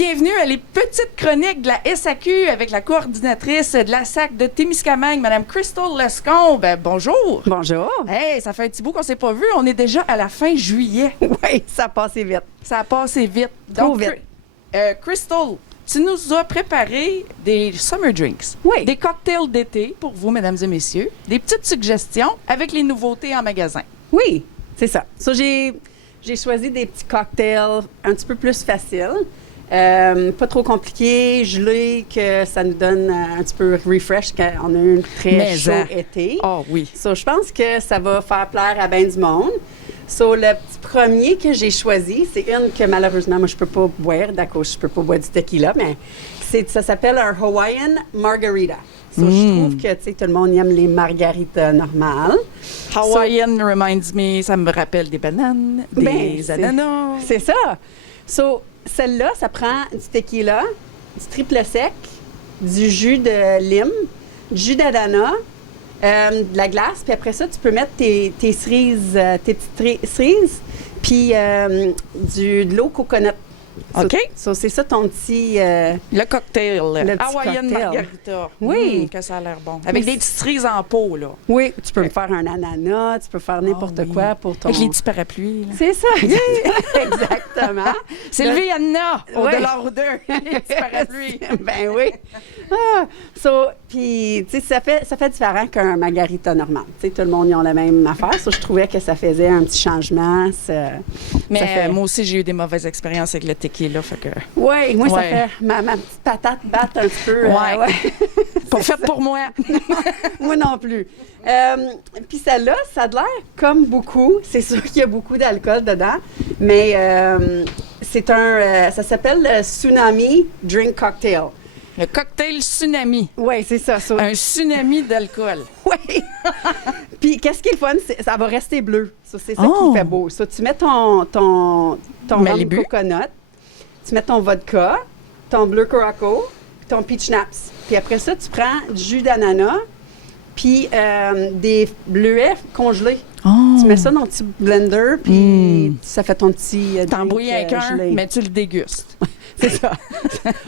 bienvenue à les petites chroniques de la SAQ avec la coordinatrice de la SAC de Témiscamingue, Mme Crystal Lescombe. Bonjour. Bonjour. Hey, ça fait un petit bout qu'on s'est pas vu. On est déjà à la fin juillet. Oui, ça a passé vite. Ça a passé vite. Trop vite. Crystal, tu nous as préparé des summer drinks. Oui. Des cocktails d'été pour vous, mesdames et messieurs. Des petites suggestions avec les nouveautés en magasin. Oui, c'est ça. So, j'ai choisi des petits cocktails un petit peu plus faciles. Pas trop compliqués, gelés, que ça nous donne un petit peu refresh quand on a eu un très chaud été. Oh oui. So, je pense que ça va faire plaire à bien du monde. So, le petit premier que j'ai choisi, c'est une que malheureusement, moi, je peux pas boire, d'accord, je peux pas boire du tequila, mais ça s'appelle un Hawaiian Margarita. So, je trouve que, tu sais, tout le monde aime les margaritas normales. Hawaiian reminds me, ça me rappelle des bananes, des ananas. C'est ça. So, celle-là, ça prend du tequila, du triple sec, du jus de lime, du jus d'ananas, de la glace, puis après ça, tu peux mettre tes cerises, tes petites cerises, puis de l'eau coconut. OK. So, c'est ça ton petit... le cocktail. Le petit Hawaiian cocktail. Margarita. Oui. Que ça a l'air bon. Avec des petites cerises en pot, là. Oui, tu peux faire un ananas, tu peux faire n'importe quoi pour ton... Avec les petits parapluies, là. C'est ça, exactement. C'est le Vienna, au Oui. dollar ou deux. Les petits parapluies. Ben oui. Puis, tu sais, ça fait différent qu'un margarita normal. Tu sais, tout le monde, ils ont la même affaire. So, je trouvais que ça faisait un petit changement. Mais moi aussi, j'ai eu des mauvaises expériences avec le tequila, fait que... Oui, moi, ça Ouais. fait ma petite patate batte un petit peu. Pas faite pour moi. Moi non plus. Puis celle-là, ça a l'air comme beaucoup. C'est sûr qu'il y a beaucoup d'alcool dedans, mais ça s'appelle le Tsunami Drink Cocktail. Le cocktail tsunami. Oui, c'est ça. Un tsunami d'alcool. Oui. Puis qu'est-ce qui est le fun, ça va rester bleu. Ça, c'est ça qui fait beau. Ça, tu mets ton Malibu. rhum coconut, tu mets ton vodka, ton bleu Curaçao, ton peach schnapps. Puis après ça, tu prends du jus d'ananas, puis des bleuets congelés. Tu mets ça dans un petit blender, puis ça fait ton petit T'en drink, bouilles avec un, gelé. mais tu le dégustes. C'est ça.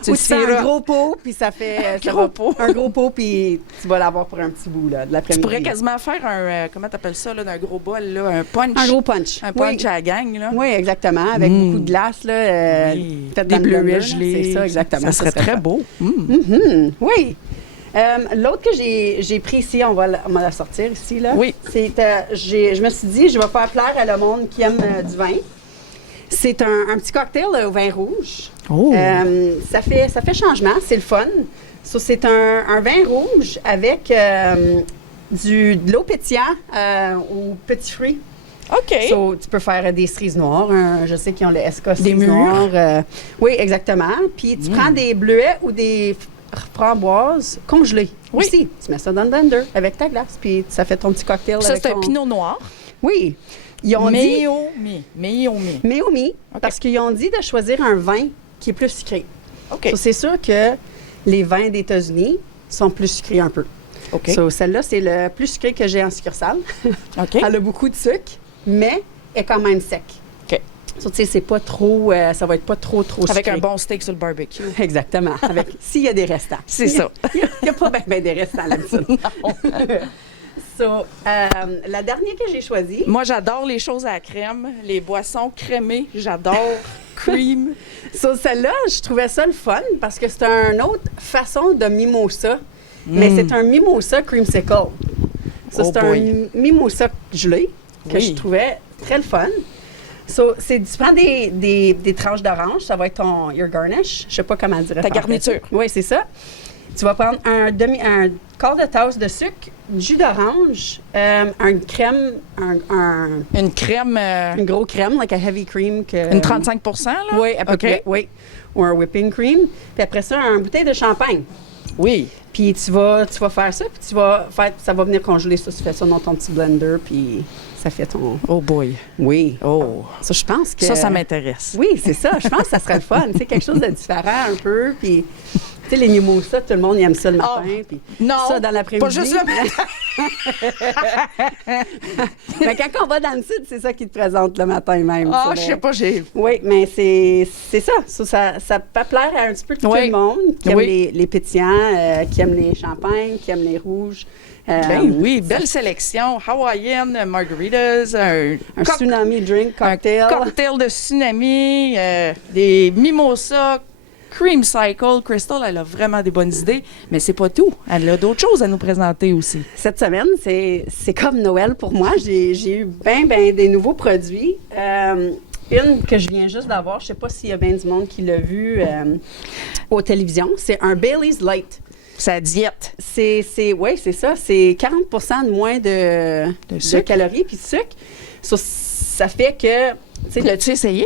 Ou tu fais un gros pot, puis ça fait un gros pot, puis tu vas l'avoir pour un petit bout là, de Tu l'après-midi. pourrais quasiment faire un, comment t'appelles ça, là, d'un gros bol, là, un punch. Un gros punch. Un punch à la gang, là. Oui, exactement, avec beaucoup de glace, là, fait dans des le blender, bleuets là. gelés. C'est ça, exactement. Ça serait très beau. Oui. L'autre que j'ai pris ici, on va la sortir ici, là. Oui. Je me suis dit, je vais faire plaire à le monde qui aime du vin. C'est un petit cocktail au vin rouge. Oh. Ça fait changement, c'est le fun. So, c'est un vin rouge avec de l'eau pétillante aux petits fruits. OK. So, tu peux faire des cerises noires. Je sais qu'ils ont les Esca Des cerises mûres. noires. Oui, exactement. Puis tu prends des bleuets ou des framboises congelées. Oui. Aussi, tu mets ça dans le blender avec ta glace. Puis ça fait ton petit cocktail. Ça, avec c'est un ton... pinot noir. Oui. Ils ont dit... Meiomi. Meiomi, OK. parce qu'ils ont dit de choisir un vin qui est plus sucré. OK. So, c'est sûr que les vins des États-Unis sont plus sucrés un peu. OK. So, celle-là, c'est le plus sucré que j'ai en succursale. OK. Elle a beaucoup de sucre, mais est quand même sec. OK. So, tu sais, c'est pas trop... ça va être pas trop Avec sucré. un bon steak sur le barbecue. Exactement. S'il y a des restants. C'est ça. Il n'y a pas bien des restants là-dessus. So, la dernière que j'ai choisie... Moi, j'adore les choses à la crème, les boissons crémées. J'adore cream. So, celle-là, je trouvais ça le fun parce que c'est une autre façon de mimosa, mais c'est un mimosa creamsicle. So, c'est un mimosa gelé que je trouvais très le fun. So, tu prends des tranches d'orange, ça va être your garnish. Je sais pas comment dire. Ta garniture. Oui, c'est ça. Tu vas prendre un quart de tasse de sucre, du jus d'orange, une crème, Une crème... une grosse crème, like a heavy cream. une 35 là? Oui, à peu OK. près, oui. Ou un whipping cream. Puis après ça, une bouteille de champagne. Oui. Puis tu vas faire ça, puis ça va venir congeler ça. Tu fais ça dans ton petit blender, puis ça fait ton... Oh boy. Oui. Oh. Ça, je pense que... Ça m'intéresse. Oui, c'est ça. Je pense que ça serait le fun. C'est quelque chose de différent un peu, puis... Tu sais, les mimosas, tout le monde aime ça le matin. Puis non, ça dans l'après-midi. pas juste le matin. Mais quand on va dans le sud, c'est ça qu'ils te présentent le matin même. Ah, je sais pas, Oui, mais c'est ça. Ça peut plaire à un petit peu tout le monde qui aime les pétillants, qui aime les champagnes, qui aime les rouges. Ben oui, belle sélection. Hawaiian, margaritas, un tsunami drink, cocktail. Un cocktail de tsunami, des mimosas, cream cycle. Crystal, elle a vraiment des bonnes idées, mais c'est pas tout. Elle a d'autres choses à nous présenter aussi. Cette semaine, c'est comme Noël pour moi. J'ai eu ben des nouveaux produits. Une que je viens juste d'avoir, je sais pas s'il y a bien du monde qui l'a vu aux télévisions, c'est un Baileys Light. Sa diète. Oui, c'est ça. C'est 40 de moins de calories puis de sucre. Ça fait que... L'as-tu essayé?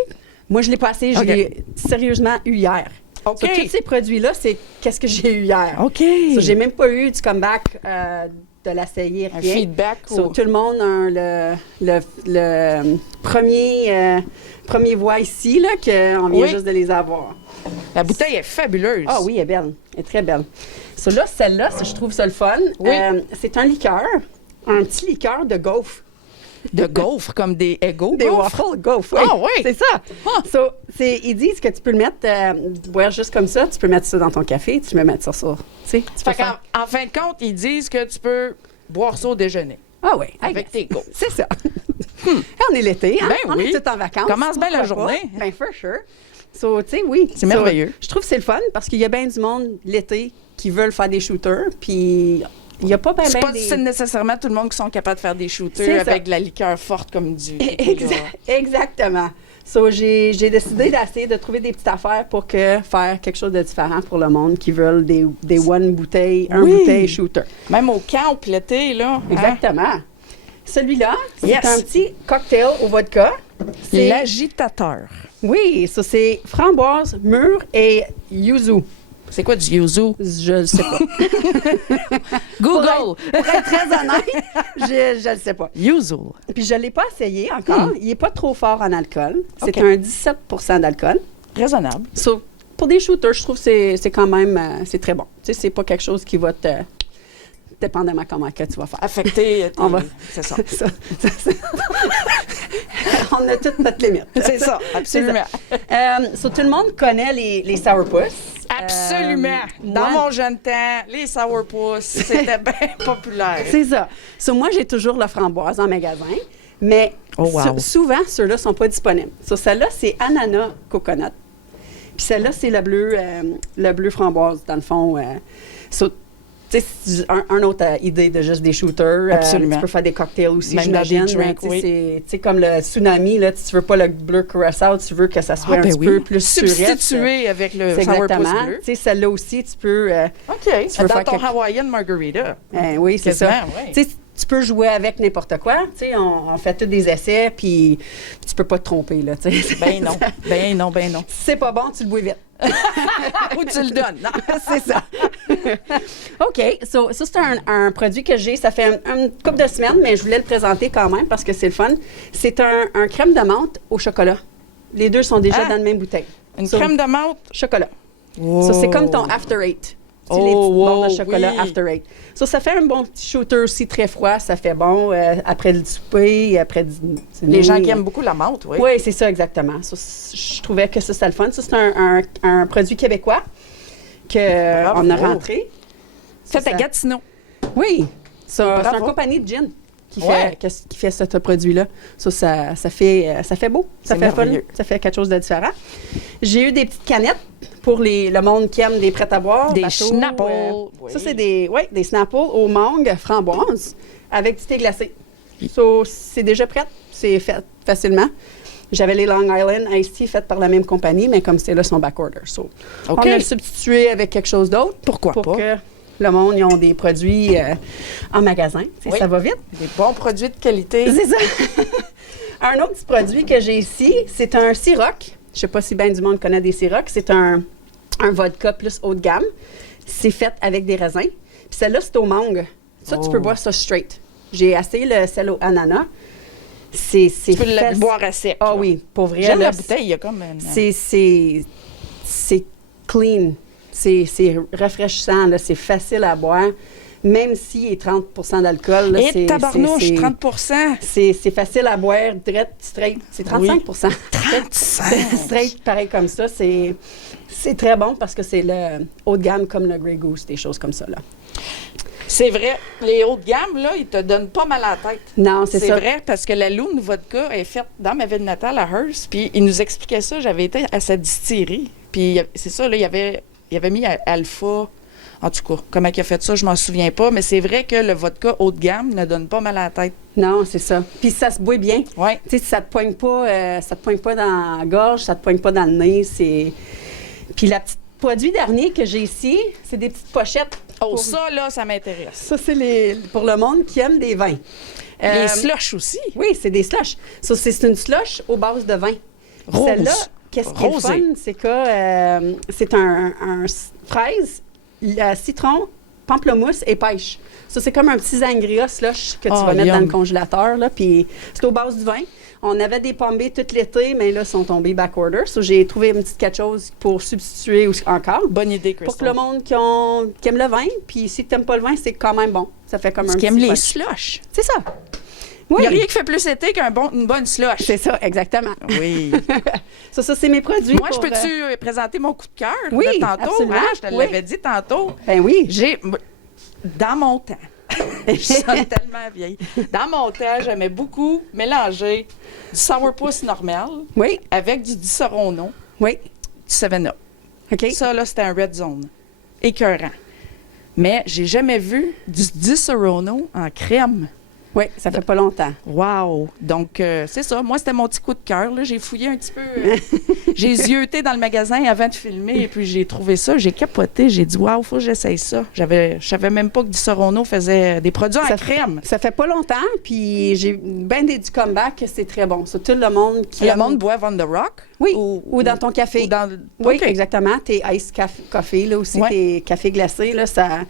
Moi, je l'ai pas essayé. Je l'ai sérieusement eu hier. OK. Tous ces produits-là, c'est qu'est-ce que j'ai eu hier. OK. J'ai même pas eu du comeback de l'essayer, rien. Un feedback? Tout le monde a le premier voix ici, là, qu'on vient juste de les avoir. La bouteille est fabuleuse. Ah oui, elle est belle. Elle est très belle. Celle-là, je trouve ça le fun. Oui. C'est un liqueur, un petit liqueur de gaufre. De gaufres, comme des Eggo Des waffles gaufres, oui. Ah oui! C'est ça. Ils disent que tu peux le mettre, boire juste comme ça, tu peux mettre ça dans ton café, tu peux mettre ça sur. En fin de compte, ils disent que tu peux boire ça au déjeuner. Ah oui. Avec tes gaufres. C'est ça. On est l'été, hein? Ben on oui. est tout en vacances. Commence bien la journée. Ben, for sure. Tu sais, oui. C'est merveilleux. Je trouve que c'est le fun parce qu'il y a bien du monde l'été qui veulent faire des shooters, puis il n'y a pas bien c'est pas des... nécessairement tout le monde qui sont capables de faire des shooters avec de la liqueur forte comme du... Exactement. J'ai décidé d'essayer de trouver des petites affaires pour faire quelque chose de différent pour le monde qui veulent des one bouteille, un bouteille shooter. Même au camp, l'été, là. Exactement. Celui-là, c'est Yes. un petit cocktail au vodka. C'est L'agitateur. Oui, ça c'est framboise, mûre et yuzu. C'est quoi du yuzu? Je ne sais pas. Google! Pour être très honnête, je ne sais pas. Yuzu. Puis je ne l'ai pas essayé encore. Il n'est pas trop fort en alcool. C'est OK. un 17 d'alcool. Raisonnable. Pour des shooters, je trouve que c'est quand même c'est très bon. Tu sais, c'est pas quelque chose qui va te... Dépendamment comment que tu vas faire. Affecté. C'est ça. On a toute notre limite. C'est ça, absolument. Tout le monde connaît les sourpuss. Absolument. Dans mon jeune temps, les sourpuss, c'était bien populaire. C'est ça. Moi, j'ai toujours la framboise en magasin, mais souvent, ceux-là ne sont pas disponibles. Celle-là, c'est ananas coconut. Puis celle-là, c'est le bleu framboise, dans le fond. Tu sais, une autre idée de juste des shooters. Absolument. Tu peux faire des cocktails aussi, même j'imagine. dans des drinks, oui. Tu sais, comme le tsunami, là, tu veux pas le bleu curaçao, tu veux que ça soit un petit peu plus surette. Substitué avec le C'est sourpuss exactement. bleu. Tu sais, celle-là aussi, tu peux... OK. Tu veux dans ton Hawaiian margarita. Oui, c'est ça. Ouais. Tu sais, tu peux jouer avec n'importe quoi. Tu sais, on fait tous des essais, puis tu peux pas te tromper, là, tu sais. Ben non. Ben non, ben non. Si c'est pas bon, tu le bois vite. Ou tu le donnes. Non. C'est ça. OK. Ça, c'est un produit que j'ai. Ça fait une couple de semaines, mais je voulais le présenter quand même parce que c'est le fun. C'est un crème de menthe au chocolat. Les deux sont déjà dans la même bouteille. Une crème de menthe? Chocolat. Wow. Ça, c'est comme ton After Eight. Tu sais, les petites barres de chocolat After Eight. Ça fait un bon petit shooter aussi très froid. Ça fait bon après le souper, après du Les gens qui aiment beaucoup la menthe, oui. Oui, c'est ça, exactement. Je trouvais que ça, c'était le fun. Ça, c'est un produit québécois qu'on a rentré. C'est à Gatineau. Oui. C'est une compagnie de gin qui fait ce produit-là. Ça fait beau. Ça fait fun. Ça fait quelque chose de différent. J'ai eu des petites canettes pour le monde qui aime des prêts-à-boire. Des Snapple. Ça, c'est des Snapple aux mangues framboises avec du thé glacé. C'est déjà prêt. C'est fait facilement. J'avais les Long Island Iced Tea faites par la même compagnie, mais comme c'est là, son backorder. On a le substitué avec quelque chose d'autre. Pourquoi pas? Pour que le monde, ils ont des produits en magasin. Ça va vite. Des bons produits de qualité. C'est ça. Un autre petit produit que j'ai ici, c'est un Ciroc. Je ne sais pas si bien du monde connaît des Cirocs. C'est un vodka plus haut de gamme. C'est fait avec des raisins. Puis celle-là, c'est aux mangues. Ça, tu peux boire ça straight. J'ai essayé celle au ananas. Tu peux le boire à sec. Ah oui, pour vrai. J'aime la bouteille, il y a comme une... C'est clean. C'est rafraîchissant, là, c'est facile à boire. Même s'il est 30 d'alcool. Là, Et tabarnouche, 30 c'est facile à boire, direct, straight. C'est 35 35 straight, pareil comme ça. C'est très bon parce que c'est le haut de gamme comme le Grey Goose, des choses comme ça. Là. C'est vrai. Les hauts de gamme, là, ils te donnent pas mal à la tête. Non, c'est ça. C'est vrai, parce que la Loon Vodka est faite dans ma ville natale à Hearst. Puis il nous expliquait ça. J'avais été à sa distillerie. Puis c'est ça, là, il avait mis Alpha. En tout cas, comment il a fait ça, je m'en souviens pas. Mais c'est vrai que le vodka haut de gamme ne donne pas mal à la tête. Non, c'est ça. Puis ça se boit bien. Oui. Tu sais, ça te poigne pas dans la gorge, ça te poigne pas dans le nez. Puis le petit produit dernier que j'ai ici, c'est des petites pochettes. Oh, ça, là, ça m'intéresse. Ça, c'est pour le monde qui aime des vins. Les slushs aussi. Oui, c'est des slushs. Ça, c'est une slush aux bases de vin. Rose. Celle-là, qu'est-ce qui est le fun, c'est que c'est un fraise, citron, pamplemousse et pêche. Ça, c'est comme un petit sangria slush que tu vas mettre dans le congélateur. Là, puis c'est aux bases du vin. On avait des pombés tout l'été, mais là, ils sont tombés backorder. So, j'ai trouvé une petite quelque chose pour substituer encore. Bonne idée, Crystal. Pour que le monde qui aime le vin, puis si tu n'aimes pas le vin, c'est quand même bon. Ça fait comme un petit qui aime les punch. slushs. C'est ça. Il Oui. n'y a rien qui fait plus été une bonne slush. C'est ça, exactement. Oui. Ça, c'est mes produits. Moi, je peux-tu présenter mon coup de cœur Oui, de tantôt? absolument. Hein? Je te l'avais dit tantôt. Ben oui. Dans mon temps, je sonne tellement vieille. Dans mon temps, j'aimais beaucoup mélanger du sourpuss normal Oui, avec du Disaronno, oui. du 7-Up. OK. Ça, là, c'était un red zone. Écœurant. Mais j'ai jamais vu du Disaronno en crème. Oui, ça fait pas longtemps. Wow! Donc, c'est ça. Moi, c'était mon petit coup de cœur. Là. J'ai fouillé un petit peu. J'ai zioté dans le magasin avant de filmer et puis j'ai trouvé ça. J'ai capoté. J'ai dit, wow, faut que j'essaye ça. Je savais même pas que Disaronno faisait des produits en crème. Ça fait pas longtemps, puis j'ai bien du comeback que c'est très bon. C'est tout le monde qui Le monde boit on the rock? Oui, ou dans ton café. Ou dans... Oui, OK. exactement. Tes ice coffee, là aussi, Ouais. tes cafés glacés, là, ça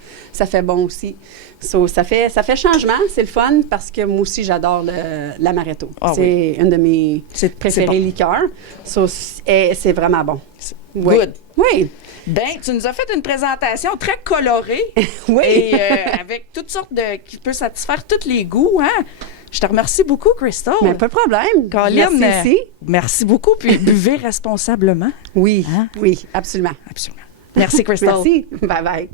fait bon aussi. So, ça fait changement, c'est le fun, parce que moi aussi, j'adore l'amaretto. Ah c'est une de mes préférées bon. liqueurs. So, c'est vraiment bon. Oui. Good. Oui. Ben, tu nous as fait une présentation très colorée. Oui. Et avec toutes sortes qui peut satisfaire tous les goûts, hein? Je te remercie beaucoup, Crystal. Mais pas de problème. Colline, Merci ici. merci beaucoup. Puis buvez responsablement. Oui, Hein? oui, absolument. Absolument. Merci, Crystal. Merci. Bye-bye.